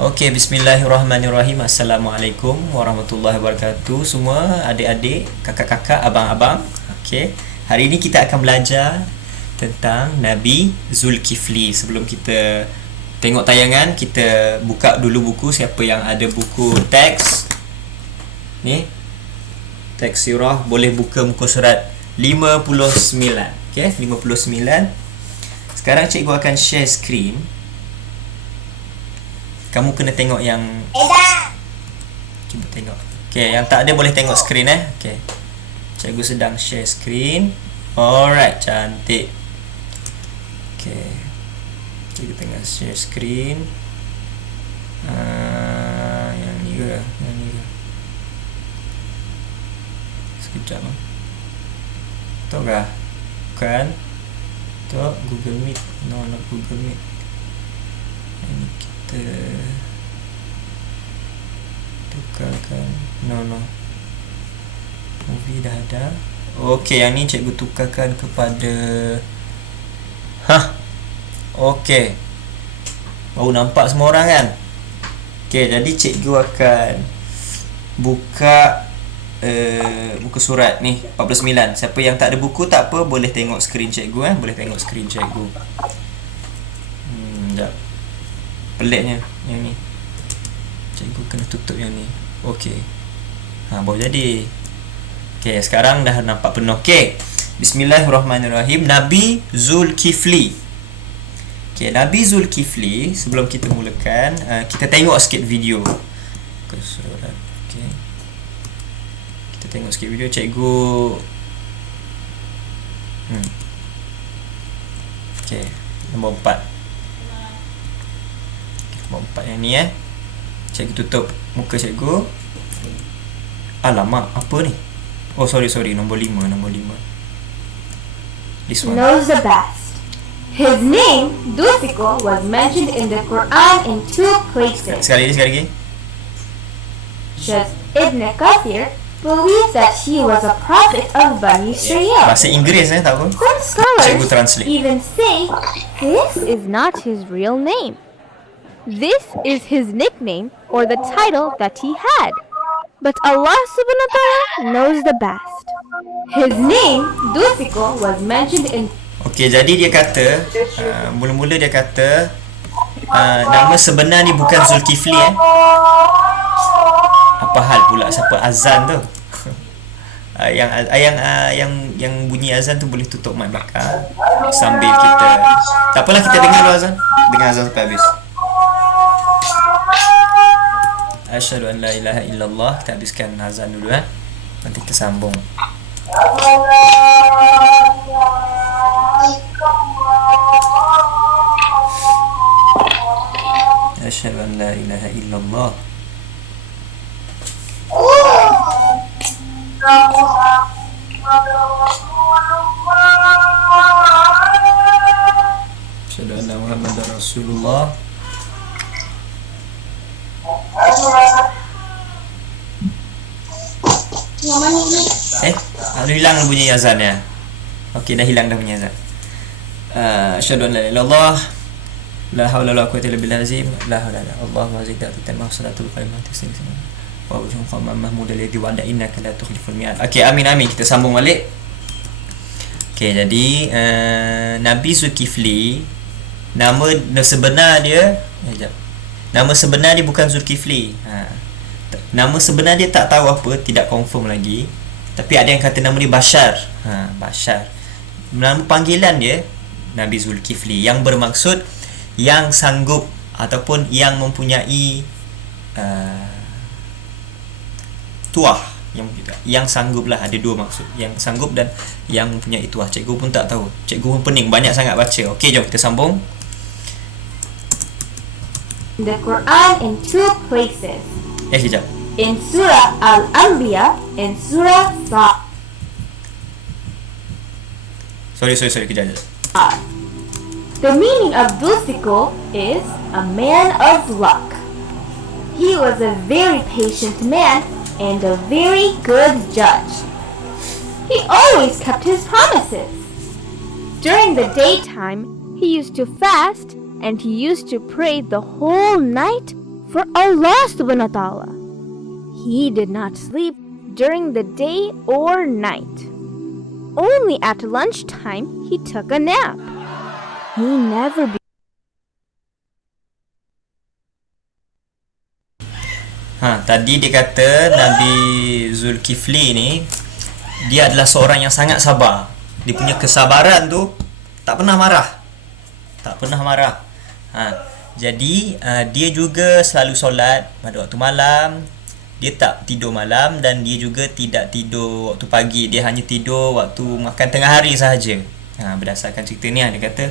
Okey, bismillahirrahmanirrahim. Assalamualaikum warahmatullahi wabarakatuh semua, adik-adik, kakak-kakak, abang-abang. Okey, hari ini kita akan belajar tentang Nabi Zulkifli. Sebelum kita tengok tayangan, kita buka dulu buku. Siapa yang ada buku teks ni, teks sirah, boleh buka muka surat 59. Okey, 59. Sekarang cikgu akan share screen. Kamu kena tengok yang cuba tengok. Okay, yang tak ada boleh tengok skrin Okay, cikgu sedang share screen. Alright, cantik. Okay, cikgu tengah share screen. Yang ni ke? Yang ni ke? Sekejap. Tok kah? Bukan. Tok Google Meet. No, not Google Meet. Ini kita tukarkan. No. Movie dah ada. Okey, yang ni cikgu tukarkan kepada okey, baru nampak semua orang kan. Okey, jadi cikgu akan buka buku surat ni 49. Siapa yang tak ada buku tak apa, boleh tengok skrin cikgu boleh tengok skrin cikgu. Sekejap. Peliknya yang ni, cikgu kena tutup yang ni. Okey, baru jadi. Okey, sekarang dah nampak penuh. Okey, bismillahirrahmanirrahim. Nabi Zulkifli. Okey, Nabi Zulkifli. Sebelum kita mulakan, kita tengok sikit video ke surat. Okey, kita tengok sikit video cikgu. Okey, nombor 4. Nombor 4 yang ni cikgu tutup muka cikgu. Alamak, apa ni? Oh, sorry, nombor 5. This one. Knows the best. His name, Dulcico, was mentioned in the Quran in 2 places. Sekali lagi. Sheikh Ibn Kathir believes that he was a prophet of Bani Israel. Bahasa Inggeris tak apa. Some Cikgu scholars translate. even say this is not his real name. This is his nickname or the title that he had. But Allah subhanahu wa ta'ala knows the best. His name, Dulcico, was mentioned in... Okey, jadi dia kata, mula-mula dia kata, nama sebenar ni bukan Zulkifli Apa hal pula siapa azan tu? Yang bunyi azan tu boleh tutup mic belakang sambil kita. Tak apalah, kita dengar dulu azan. Dengar azan sampai habis. Asyhadu an la ilaha illallah. Kita habiskan azan dulu nanti kita sambung. Asyhadu an la ilaha illallah. Asyhadu anna Muhammadar Rasulullah. Dah hilang bunyi azannya. Okey, dah hilang bunyi azan. Asyhadu an la ilaha illallah, la haula wala quwwata illa billah azim, la haula wala Allahumma zid tamam salatul qaimat taslim wa wajhum qamam mahmud alladhi wa'ada innaka la tukhliful mi'ad. Okey, amin. Kita sambung balik. Okey, jadi Nabi Zulkifli, nama sebenar dia, nama sebenar dia bukan Zulkifli. Nama sebenar dia tak tahu apa, tidak confirm lagi. Tapi ada yang kata nama dia Bashar. Bashar. Nama panggilan dia Nabi Zulkifli, yang bermaksud yang sanggup ataupun yang mempunyai tuah. Yang sanggup lah, ada dua maksud. Yang sanggup dan yang mempunyai tuah. Cikgu pun tak tahu. Cikgu pun pening, banyak sangat baca. Okey, jom kita sambung. the Quran in 2 places. Sekejap. In Surah Al-Anbiya and Surah Sa'ad. Sorry, kejap. The meaning of Dulcico is a man of luck. He was a very patient man and a very good judge. He always kept his promises. During the daytime, he used to fast and he used to pray the whole night for Allah subhanahu wa ta'ala. He did not sleep during the day or night. Only at lunchtime he took a nap. He never Tadi dia kata Nabi Zulkifli ni dia adalah seorang yang sangat sabar. Dia punya kesabaran tu tak pernah marah. Tak pernah marah. Jadi dia juga selalu solat pada waktu malam. Dia tak tidur malam dan dia juga tidak tidur waktu pagi. Dia hanya tidur waktu makan tengah hari sahaja. Berdasarkan cerita ni dia kata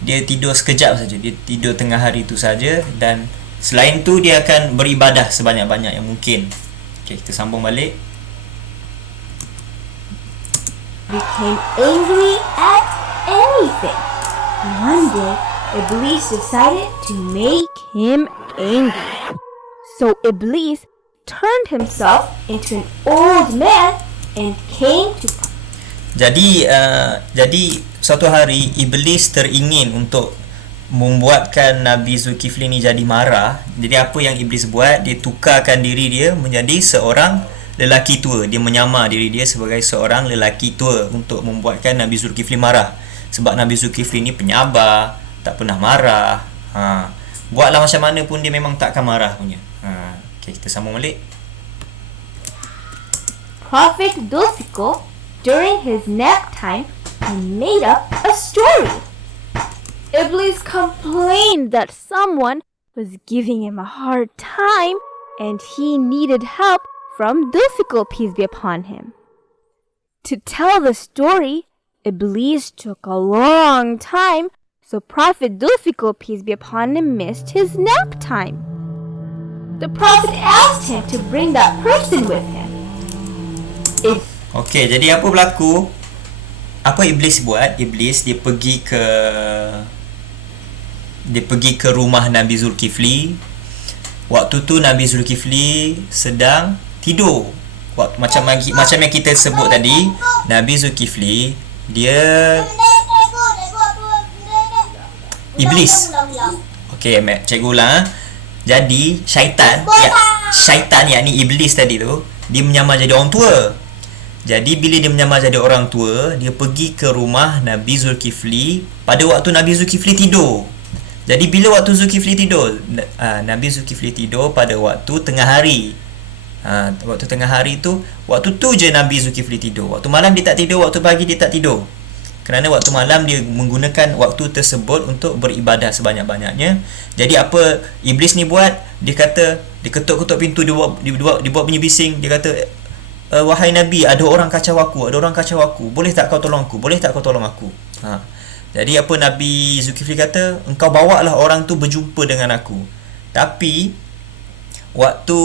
dia tidur sekejap saja. Dia tidur tengah hari tu saja dan selain tu dia akan beribadah sebanyak-banyak yang mungkin. Okey, kita sambung balik. Became angry at anything. One day, Iblis decided to make him angry. So Iblis turned himself into an old man and came to... Jadi suatu hari Iblis teringin untuk membuatkan Nabi Zulkifli ni jadi marah. Jadi apa yang Iblis buat, dia tukarkan diri dia menjadi seorang lelaki tua. Dia menyamar diri dia sebagai seorang lelaki tua untuk membuatkan Nabi Zulkifli marah. Sebab Nabi Zulkifli ni penyabar, tak pernah marah. Buatlah macam mana pun dia memang tak akan marah punya. Okay, kita sambung balik. Prophet Dulcico, during his nap time, he made up a story. Iblis complained that someone was giving him a hard time and he needed help from Dulcico, peace be upon him. To tell the story, Iblis took a long time, so Prophet Dulcico, peace be upon him, missed his nap time. The Prophet asked him to bring that person with him. Okey, jadi apa berlaku? Apa Iblis buat? Iblis dia pergi ke rumah Nabi Zulkifli. Waktu tu Nabi Zulkifli sedang tidur. Macam yang kita sebut tadi, Nabi Zulkifli dia Iblis. Okey, cikgu ulang. Jadi syaitan yakni Iblis tadi tu, dia menyamar jadi orang tua. Jadi bila dia menyamar jadi orang tua, dia pergi ke rumah Nabi Zulkifli pada waktu Nabi Zulkifli tidur. Jadi bila waktu Zulkifli tidur, Nabi Zulkifli tidur pada waktu tengah hari. Waktu tengah hari tu, waktu tu je Nabi Zulkifli tidur. Waktu malam dia tak tidur, waktu pagi dia tak tidur. Kerana waktu malam dia menggunakan waktu tersebut untuk beribadah sebanyak-banyaknya. Jadi apa Iblis ni buat? Dia kata, dia ketuk-ketuk pintu, dia buat bunyi bising. Dia kata, wahai Nabi, ada orang kacau aku. Boleh tak kau tolong aku? Jadi apa Nabi Zulkifli kata, engkau bawalah orang tu berjumpa dengan aku. Tapi waktu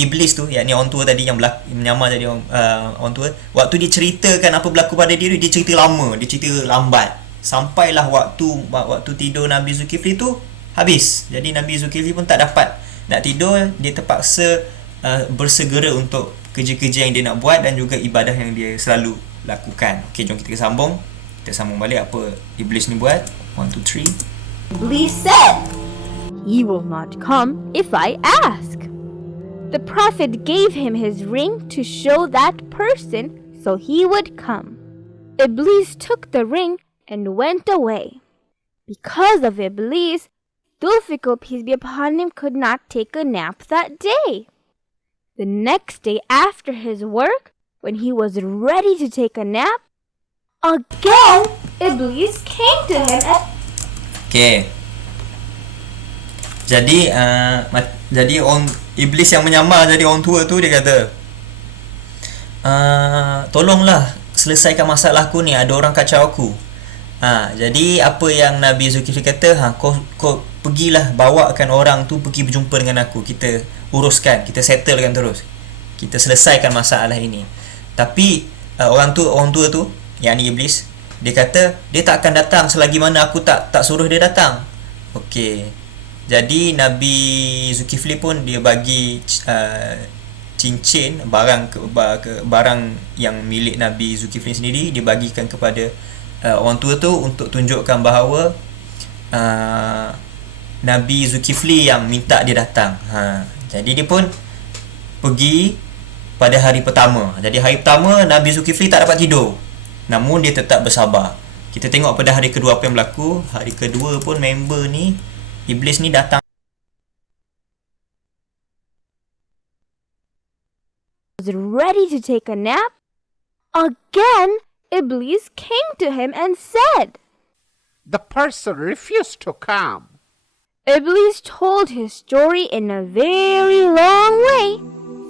Iblis tu, yakni orang tua tadi yang menyamar jadi orang tua, waktu dia ceritakan apa berlaku pada dia cerita lama, dia cerita lambat. Sampailah waktu tidur Nabi Zulkifli tu habis. Jadi Nabi Zulkifli pun tak dapat nak tidur. Dia terpaksa bersegera untuk kerja-kerja yang dia nak buat dan juga ibadah yang dia selalu lakukan. Okey, jom kita sambung. Kita sambung balik apa Iblis ni buat. 1, 2, 3. Iblis said, "He will not come if I ask." The Prophet gave him his ring to show that person so he would come. Iblis took the ring and went away. Because of Iblis, Dulcico, peace be upon him, could not take a nap that day. The next day after his work, when he was ready to take a nap, again Iblis came to him and... Okay. Jadi Iblis yang menyamar jadi orang tua tu, dia kata, tolonglah selesaikan masalah aku ni, ada orang kacau aku. Jadi apa yang Nabi Zulkifli kata, kau pergilah, bawakan orang tu pergi berjumpa dengan aku, kita uruskan, kita settlekan terus, kita selesaikan masalah ini. Tapi orang tua tu, yakni Iblis, dia kata dia tak akan datang selagi mana aku tak suruh dia datang. Okey. Jadi Nabi Zulkifli pun dia bagi cincin, barang yang milik Nabi Zulkifli sendiri, dia bagikan kepada orang tua tu untuk tunjukkan bahawa Nabi Zulkifli yang minta dia datang. Jadi dia pun pergi pada hari pertama. Jadi hari pertama Nabi Zulkifli tak dapat tidur, namun dia tetap bersabar. Kita tengok pada hari kedua apa yang berlaku. Hari kedua pun member ni, Iblis ni datang. Was ready to take a nap. Again, Iblis came to him and said, The person refused to come. Iblis told his story in a very long way,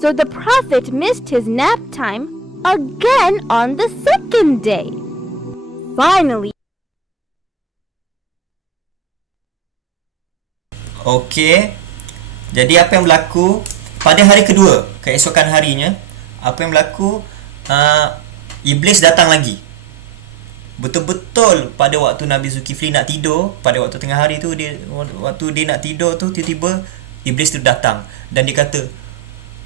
so the prophet missed his nap time again on the second day. Finally, Okey. Jadi apa yang berlaku pada hari kedua, keesokan harinya, apa yang berlaku, Iblis datang lagi. Betul-betul pada waktu Nabi Zulkifli nak tidur, pada waktu tengah hari tu, waktu dia nak tidur tu, tiba-tiba Iblis tu datang dan dia kata,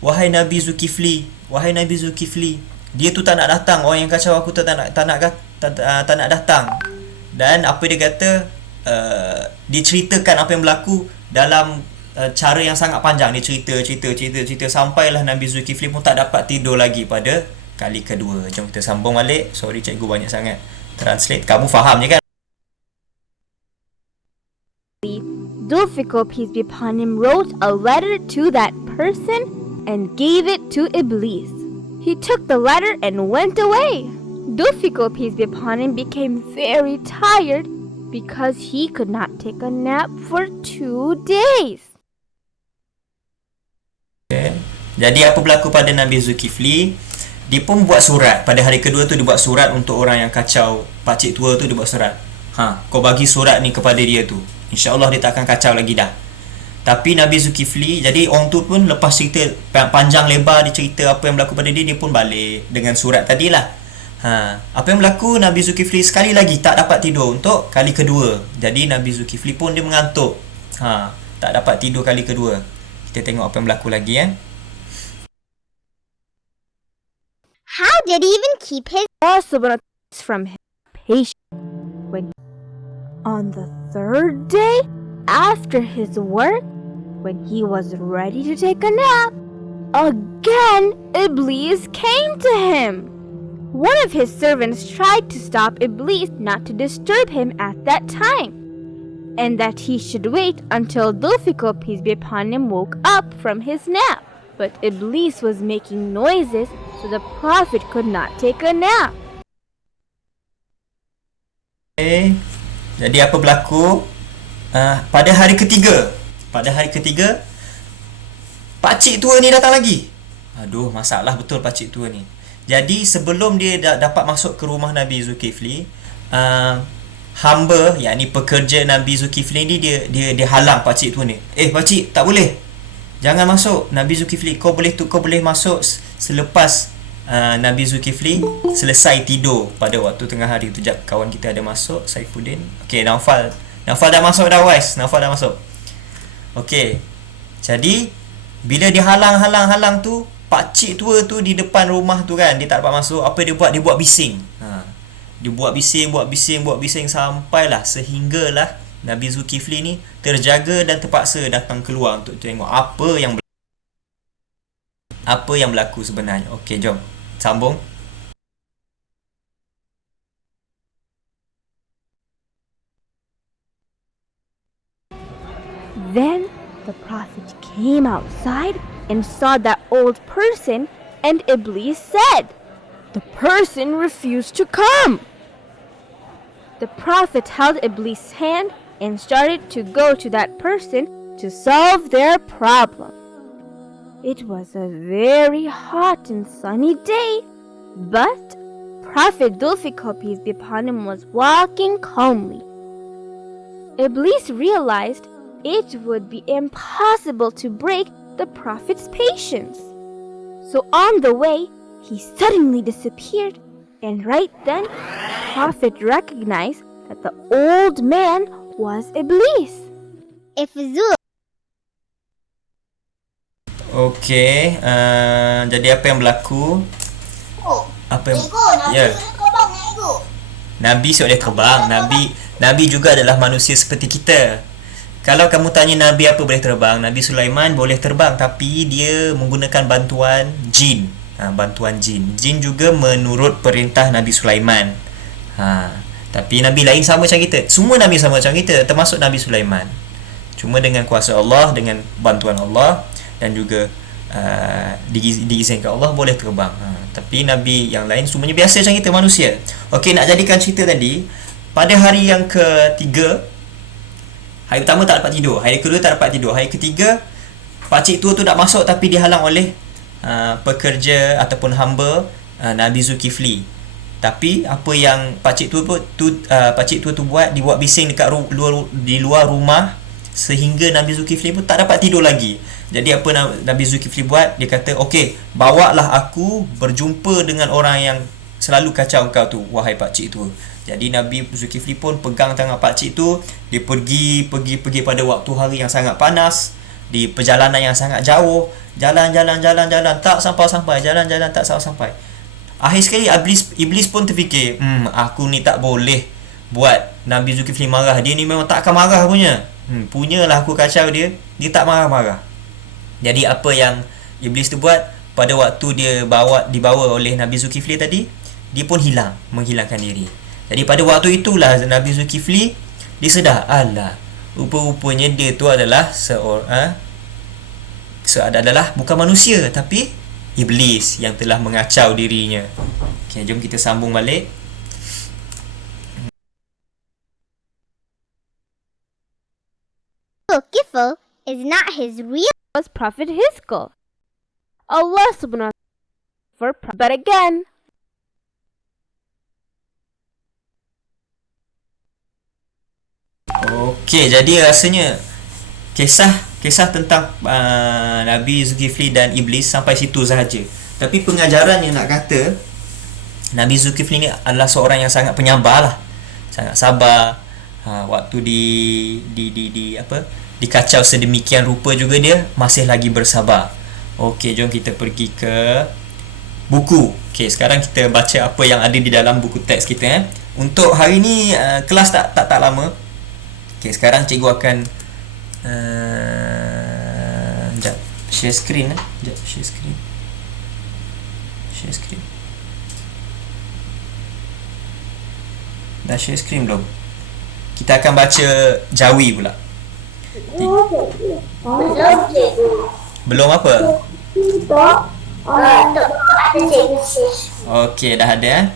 Wahai Nabi Zulkifli, dia tu tak nak datang. Orang yang kacau aku tu tak nak datang. Dan apa dia kata, dia ceritakan apa yang berlaku dalam cara yang sangat panjang. Dia cerita sampailah Nabi Zulkifli pun tak dapat tidur lagi pada kali kedua. Jom kita sambung balik. Sorry cikgu banyak sangat translate. Kamu faham je kan? Zulfikar, peace be upon him, wrote a letter to that person and gave it to Iblis. He took the letter and went away. Zulfikar, peace be upon him, became very tired because he could not take a nap for 2 days. Okay. Jadi apa berlaku pada Nabi Zulkifli? Dia pun buat surat. Pada hari kedua tu dia buat surat untuk orang yang kacau pakcik tua tu. Dia buat surat, kau bagi surat ni kepada dia tu, InsyaAllah dia tak akan kacau lagi dah. Tapi Nabi Zulkifli, jadi orang tu pun lepas cerita panjang lebar, dia cerita apa yang berlaku pada dia, dia pun balik dengan surat tadilah. Apa yang berlaku, Nabi Zulkifli sekali lagi tak dapat tidur untuk kali kedua. Jadi Nabi Zulkifli pun dia mengantuk, tak dapat tidur kali kedua. Kita tengok apa yang berlaku lagi. How did he even keep his From his patient. When on the third day after his work, when he was ready to take a nap, again Iblis came to him. One of his servants tried to stop Iblis not to disturb him at that time, and that he should wait until Zulfikar, peace be upon him, woke up from his nap. But Iblis was making noises, so the prophet could not take a nap. Jadi apa berlaku? Pada hari ketiga, pakcik tua ni datang lagi. Aduh, masalah betul pakcik tua ni. Jadi sebelum dia dapat masuk ke rumah Nabi Zulkifli, hamba, yakni pekerja Nabi Zulkifli ni, dia halang pakcik tua ni. Pakcik, tak boleh, jangan masuk. Nabi Zulkifli, kau boleh masuk selepas Nabi Zulkifli selesai tidur pada waktu tengah hari tu. Sekejap, kawan kita ada masuk, Saifuddin. Okey, Naufal dah masuk dah, Wais. Naufal dah masuk. Okey, jadi bila dia halang tu, pakcik tua tu di depan rumah tu kan, dia tak dapat masuk. Apa dia buat? Dia buat bising. Dia buat bising sampailah sehinggalah Nabi Zulkifli ni terjaga dan terpaksa datang keluar untuk tengok apa yang berlaku sebenarnya. Okey, jom sambung. Then the prophet came outside and saw that old person, and Iblis said, The person refused to come. The prophet held Iblis' hand and started to go to that person to solve their problem. It was a very hot and sunny day, but Prophet Zulfikar, peace be upon him, was walking calmly. Iblis realized it would be impossible to break the prophet's patience. So on the way, he suddenly disappeared, and right then, the prophet recognized that the old man was Iblis. if Zul Okey, jadi apa yang berlaku? Apa yang Nabi boleh terbang. Nabi juga adalah manusia seperti kita. Kalau kamu tanya Nabi apa boleh terbang, Nabi Sulaiman boleh terbang, tapi dia menggunakan bantuan jin. Bantuan jin. Jin juga menurut perintah Nabi Sulaiman. Tapi Nabi lain sama macam kita. Semua Nabi sama macam kita, termasuk Nabi Sulaiman. Cuma dengan kuasa Allah, dengan bantuan Allah, dan juga diizinkan Allah boleh terbang. Tapi Nabi yang lain semuanya biasa macam kita, manusia. Okey, nak jadikan cerita tadi, pada hari yang ketiga, hari pertama tak dapat tidur, hari kedua tak dapat tidur, hari ketiga pakcik tua tu nak masuk tapi dihalang oleh pekerja ataupun hamba Nabi Zulkifli. Tapi apa yang pakcik tua tu buat, dibuat bising dekat di luar rumah, sehingga Nabi Zulkifli pun tak dapat tidur lagi. Jadi apa Nabi Zulkifli buat, dia kata, okey, bawalah aku berjumpa dengan orang yang selalu kacau kau tu, wahai pakcik tua. Jadi Nabi Zulkifli pun pegang tangan pakcik tu, dia pergi pada waktu hari yang sangat panas, di perjalanan yang sangat jauh, jalan tak sampai, jalan tak sampai. Akhir sekali iblis pun terfikir, aku ni tak boleh buat Nabi Zulkifli marah. Dia ni memang tak akan marah punya. Punyalah aku kacau dia tak marah-marah. Jadi apa yang iblis tu buat, pada waktu dia dibawa oleh Nabi Zulkifli tadi, dia pun menghilangkan diri. Jadi pada waktu itulah Nabi Zulkifli dia sedar, alah, rupa-rupanya dia tu adalah adalah bukan manusia, tapi iblis yang telah mengacau dirinya. Okey, jom kita sambung balik. Zulkifl is not his real Was Prophet Hizqal. Allah subhanahu for but again. Okey, jadi rasanya kisah tentang Nabi Zulkifli dan iblis sampai situ sahaja. Tapi pengajaran yang nak kata, Nabi Zulkifli ni adalah seorang yang sangat penyabar lah. Sangat sabar. Waktu dikacau sedemikian rupa juga dia masih lagi bersabar. Okey, jom kita pergi ke buku. Okey, sekarang kita baca apa yang ada di dalam buku teks kita. Untuk hari ni kelas tak lama. Okey, sekarang cikgu akan share screen. Share screen. Dah share screen belum? Kita akan baca Jawi pula. Belum apa? Okey, dah ada.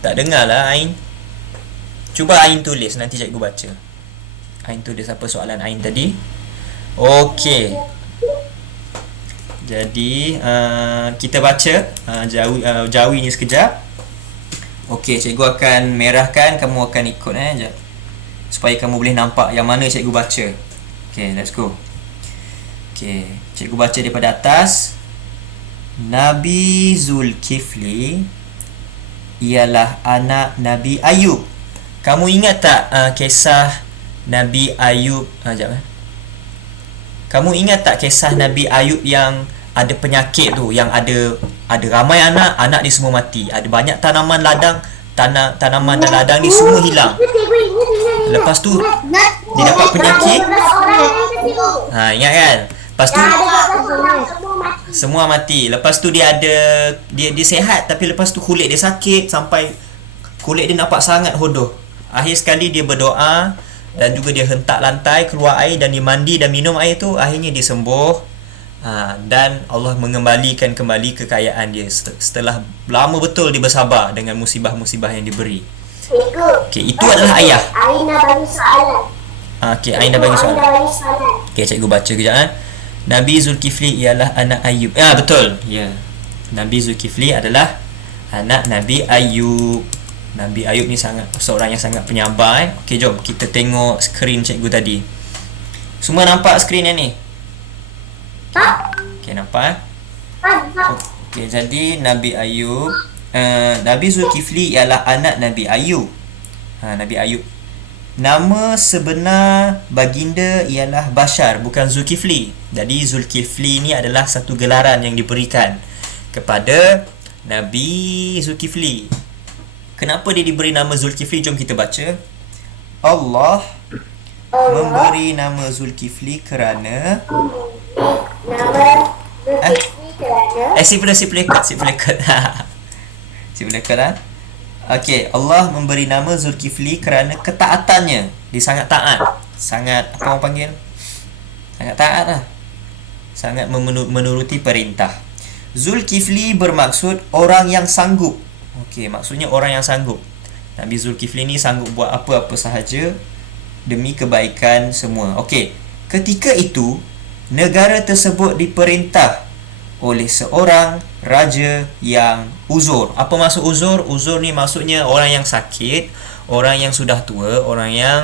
Tak dengar lah Ain. Cuba Ain tulis, nanti cikgu baca. Ain tulis apa soalan Ain tadi. Okey. Jadi kita baca Jawi ni sekejap. Okey, cikgu akan merahkan, kamu akan ikut sekejap, supaya kamu boleh nampak yang mana cikgu baca. Okey, let's go. Okey, cikgu baca daripada atas. Nabi Zulkifli ialah anak Nabi Ayub. Kamu ingat tak kisah Nabi Ayub? Kamu ingat tak kisah Nabi Ayub yang ada penyakit tu, yang ada ramai anak dia semua mati, ada banyak tanaman ladang, tanaman dan ladang ni semua hilang. Lepas tu dia dapat penyakit. Ingat kan? Lepas tu semua mati. Lepas tu dia sihat, tapi lepas tu kulit dia sakit sampai kulit dia nampak sangat hodoh. Akhir sekali dia berdoa dan juga dia hentak lantai, keluar air dan dia mandi dan minum air tu, akhirnya dia sembuh. Dan Allah mengembalikan kembali kekayaan dia setelah lama betul dia bersabar dengan musibah-musibah yang diberi. Okey, itu adalah ayah. Aina bagi soalan. Okey, Ain dah bagi soalan. Okey, cikgu baca kejap. Nabi Zulkifli ialah anak Ayub. Betul. Ya. Nabi Zulkifli adalah anak Nabi Ayub. Nabi Ayub ni seorang yang sangat penyabar. Okey, jom kita tengok skrin cikgu tadi. Semua nampak skrin yang ni? Okey, nampak? Okey, jadi Nabi Ayub, Nabi Zulkifli ialah anak Nabi Ayub. Nabi Ayub. Nama sebenar baginda ialah Bashar, bukan Zulkifli. Jadi Zulkifli ni adalah satu gelaran yang diberikan kepada Nabi Zulkifli. Kenapa dia diberi nama Zulkifli? Jom kita baca. Allah memberi nama Zulkifli kerana si pelakon Okey, Allah memberi nama Zulkifli kerana ketaatannya. Dia sangat taat. Sangat, apa orang panggil? Sangat taat lah. Sangat menuruti perintah. Zulkifli bermaksud orang yang sanggup. Okey, maksudnya orang yang sanggup. Nabi Zulkifli ni sanggup buat apa-apa sahaja demi kebaikan semua. Okey, ketika itu negara tersebut diperintah oleh seorang raja yang uzur. Apa maksud uzur? Uzur ni maksudnya orang yang sakit, orang yang sudah tua, orang yang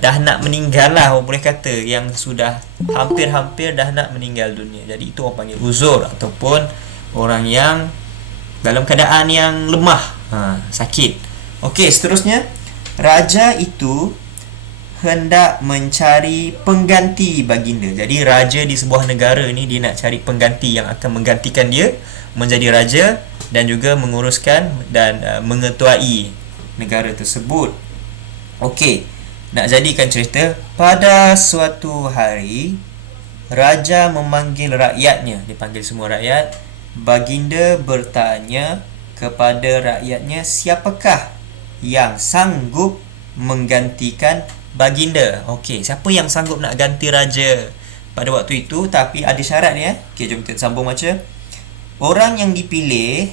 dah nak meninggal lah, orang boleh kata, yang sudah hampir-hampir dah nak meninggal dunia. Jadi itu orang panggil uzur, ataupun orang yang dalam keadaan yang lemah, sakit. Okey, seterusnya, raja itu hendak mencari pengganti baginda. Jadi raja di sebuah negara ni, dia nak cari pengganti yang akan menggantikan dia menjadi raja dan juga menguruskan dan mengetuai negara tersebut. Okey, nak jadikan cerita, pada suatu hari raja memanggil rakyatnya, dipanggil semua rakyat. Baginda bertanya kepada rakyatnya, siapakah yang sanggup menggantikan baginda? Okey, siapa yang sanggup nak ganti raja pada waktu itu? Tapi ada syarat ni. Okey, jom kita sambung baca. Orang yang dipilih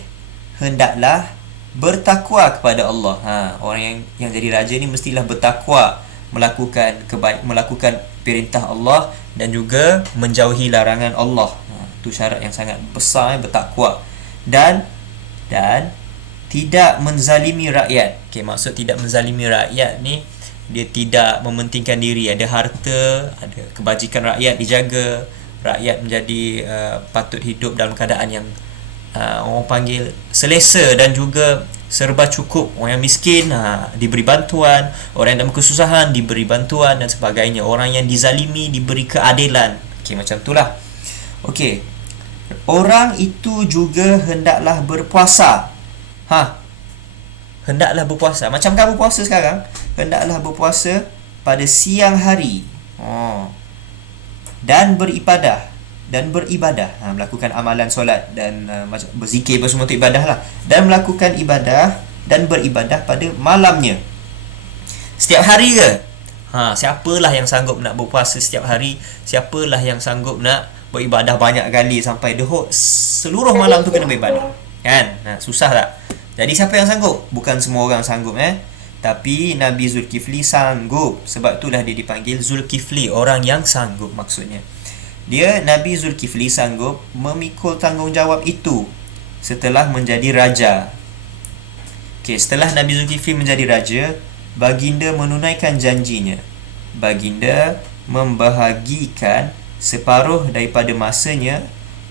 hendaklah bertakwa kepada Allah. Orang yang jadi raja ni mestilah bertakwa, melakukan melakukan perintah Allah dan juga menjauhi larangan Allah. Itu syarat yang sangat besar, bertakwa. Dan tidak menzalimi rakyat. Okey, maksud tidak menzalimi rakyat ni, dia tidak mementingkan diri. Ada harta, ada kebajikan rakyat dijaga, rakyat menjadi patut hidup dalam keadaan yang orang panggil selesa dan juga serba cukup. Orang yang miskin diberi bantuan, orang yang dalam kesusahan diberi bantuan dan sebagainya. Orang yang dizalimi diberi keadilan. Okey, macam itulah. Okey, orang itu juga hendaklah berpuasa. Hendaklah berpuasa. Macam kamu puasa sekarang, hendaklah berpuasa pada siang hari. Dan beribadah. Melakukan amalan solat dan berzikir semua untuk ibadah lah. Dan melakukan ibadah dan beribadah pada malamnya. Setiap hari ke? Siapalah yang sanggup nak berpuasa setiap hari? Siapalah yang sanggup nak beribadah banyak kali sampai seluruh malam tu kena beribadah? Kan? Susah tak? Jadi siapa yang sanggup? Bukan semua orang sanggup. Tapi Nabi Zulkifli sanggup. Sebab itulah dia dipanggil Zulkifli, orang yang sanggup maksudnya. Nabi Zulkifli sanggup memikul tanggungjawab itu setelah menjadi raja. Okey, setelah Nabi Zulkifli menjadi raja, baginda menunaikan janjinya. Baginda membahagikan separuh daripada masanya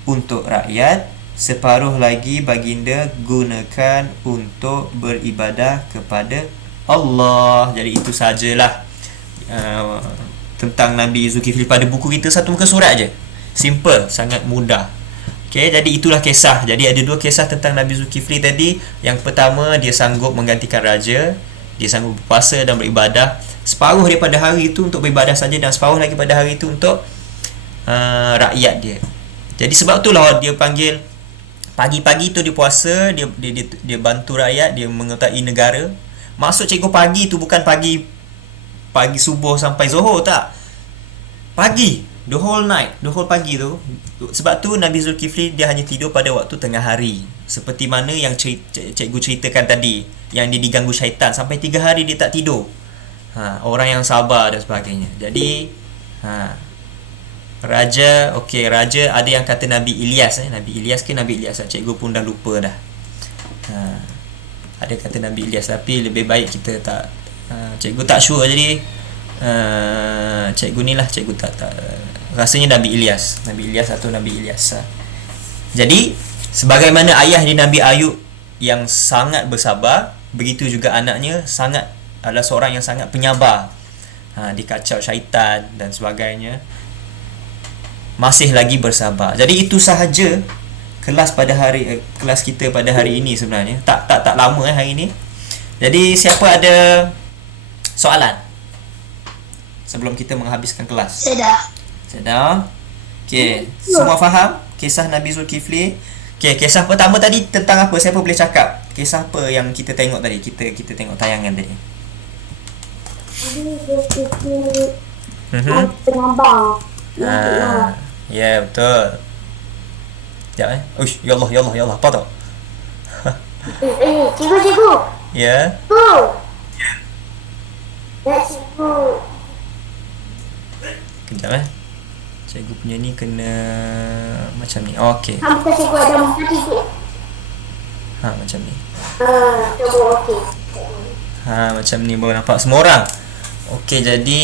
untuk rakyat, separuh lagi baginda gunakan untuk beribadah kepada Allah. Jadi itu sajalah tentang Nabi Zulkifli pada buku kita, satu muka surat je. Simple, sangat mudah. Okey, jadi itulah kisah. Jadi ada dua kisah tentang Nabi Zulkifli tadi. Yang pertama, dia sanggup menggantikan raja, dia sanggup berpuasa dan beribadah. Separuh daripada hari itu untuk beribadah saja dan separuh lagi pada hari itu untuk rakyat dia. Jadi sebab itulah dia panggil pagi-pagi tu dia puasa, dia bantu rakyat, dia mengetahui negara. Maksud cikgu pagi tu bukan pagi subuh sampai Zuhur, tak. Pagi, the whole night, the whole pagi tu. Sebab tu Nabi Zulkifli dia hanya tidur pada waktu tengah hari. Seperti mana yang cikgu ceritakan tadi, yang dia diganggu syaitan sampai 3 hari dia tak tidur. Orang yang sabar dan sebagainya. Jadi raja ada yang kata Nabi Ilyas. Nabi Ilyas ke Nabi Ilyas, cikgu pun dah lupa dah. Ada kata Nabi Ilyas, tapi lebih baik kita tak, cikgu tak sure. Jadi cikgu ni lah, cikgu tak rasanya Nabi Ilyas atau Nabi Ilyas. Jadi sebagaimana ayah di Nabi Ayub yang sangat bersabar, begitu juga anaknya sangat adalah seorang yang sangat penyabar. Dikacau syaitan dan sebagainya, masih lagi bersabar. Jadi itu sahaja kelas kita pada hari ini sebenarnya. Tak lama hari ini. Jadi siapa ada soalan sebelum kita menghabiskan kelas? Sedar. Okey, semua faham kisah Nabi Zulkifli? Okey, kisah pertama tadi tentang apa? Siapa boleh cakap? Kisah apa yang kita tengok tadi? Kita tengok tayangan tadi. Ya, betul. Sekejap Uish, ya Allah, apa tau? Cikgu. Ya. Kejap Cikgu punya ni kena macam ni. Okey. Bukan cikgu ada mati tu. Macam ni. Cikgu okey. Macam ni baru nampak semua orang. Okey, jadi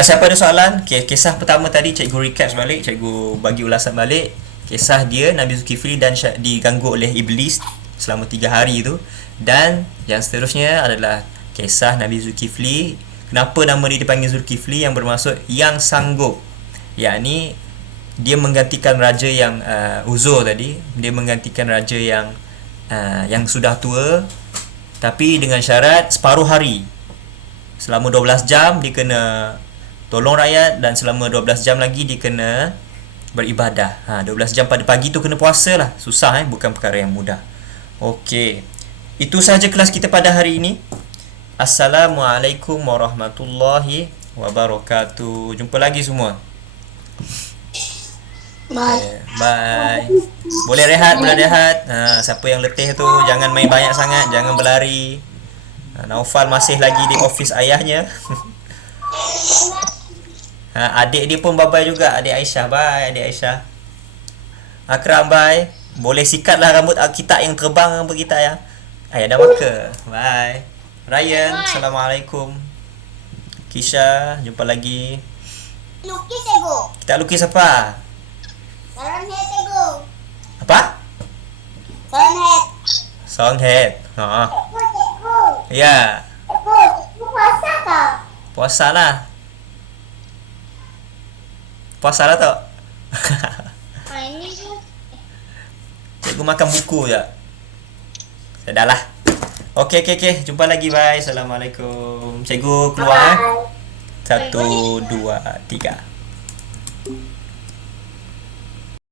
siapa ada soalan? Okay, kisah pertama tadi cikgu recap balik, cikgu bagi ulasan balik. Kisah dia Nabi Zulkifli dan diganggu oleh iblis selama 3 hari tu. Dan yang seterusnya adalah kisah Nabi Zulkifli. Kenapa nama dia dipanggil Zulkifli, yang bermaksud yang sanggup. Yakni dia menggantikan raja yang uzur tadi. Dia menggantikan raja yang sudah tua, tapi dengan syarat separuh hari. Selama 12 jam dia kena tolong rakyat, dan selama 12 jam lagi dia kena beribadah. 12 jam pada pagi tu kena puasa lah. Susah bukan perkara yang mudah. Okey, itu sahaja kelas kita pada hari ini. Assalamualaikum warahmatullahi wabarakatuh. Jumpa lagi semua. Bye. Boleh rehat. Siapa yang letih tu jangan main banyak sangat, jangan berlari. Naufal masih lagi di office ayahnya. Adik dia pun bye-bye juga. Adik Aisyah, bye adik Aisyah. Akram, bye. Boleh sikatlah rambut kita yang terbang apa kita ya. Ayah dah maka. Bye. Ryan, Assalamualaikum. Kisha, jumpa lagi. Lukis cikgu. Kita lukis apa? Salam head cikgu. Apa? Salam head. Song head. Cikgu. Ya. Cikgu puasa kah? Puasa lah. Puasa lah tak? Ini tu. Cikgu makan buku je. Dah lah. Okey. Jumpa lagi, bye. Assalamualaikum. Cikgu keluar. 1, 2, 3.